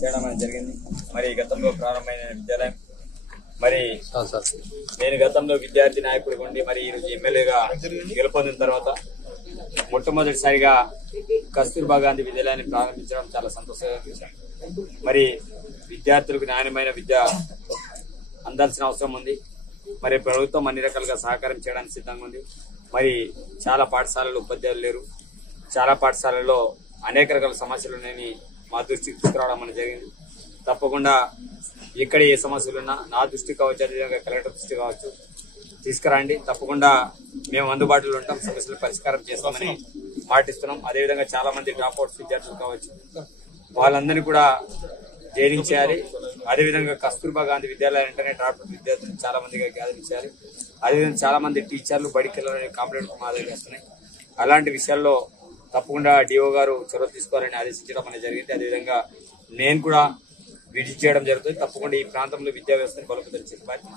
చేయడం జరిగింది. మరి గతంలో ప్రారంభమైన విద్యాలయం మరి నేను గతంలో విద్యార్థి నాయకుడిగా ఉండి మరి ఈరోజు ఎమ్మెల్యేగా గెలుపొందిన తర్వాత మొట్టమొదటిసారిగా కస్తూర్బా గాంధీ విద్యాలయాన్ని ప్రారంభించడం చాలా సంతోషంగా విషయం. మరి విద్యార్థులకు నాణ్యమైన విద్య అందాల్సిన అవసరం ఉంది. మరి ప్రభుత్వం అన్ని రకాలుగా సహకారం చేయడానికి సిద్ధంగా ఉంది. మరి చాలా పాఠశాలలు ఉపాధ్యాయులు లేరు. చాలా పాఠశాలల్లో అనేక రకాల సమస్యలు ఉన్నాయని మా దృష్టికి తీసుకురావడం అనేది జరిగింది. తప్పకుండా ఎక్కడ ఏ సమస్యలున్నా నా దృష్టి కావచ్చు, అదేవిధంగా కలెక్టర్ దృష్టి కావచ్చు తీసుకురండి. తప్పకుండా మేము అందుబాటులో ఉంటాం, సమస్యలు పరిష్కారం చేస్తామని మాటిస్తున్నాం. అదేవిధంగా చాలా మంది డ్రాప్అవుట్స్ విద్యార్థులు కావచ్చు, వాళ్ళందరినీ కూడా జైనింగ్ చేయాలి. అదేవిధంగా కస్తూర్బా గాంధీ విద్యాలయం అంటేనే డ్రాప్అవుట్ విద్యార్థులు చాలా మందిగా గ్యాదరింగ్ చేయాలి. అదేవిధంగా చాలా మంది టీచర్లు బడికి వెళ్ళాలని కంప్లైంట్ మా దగ్గర వస్తున్నాయి. అలాంటి విషయాల్లో తప్పకుండా డిఓ గారు చొరవ తీసుకోవాలని ఆదేశించడం అనేది జరిగింది. అదేవిధంగా నేను కూడా విజిట్ చేయడం జరుగుతుంది. తప్పకుండా ఈ ప్రాంతంలో విద్యా వ్యవస్థను బలోపేతం చేసే బాధ్యత.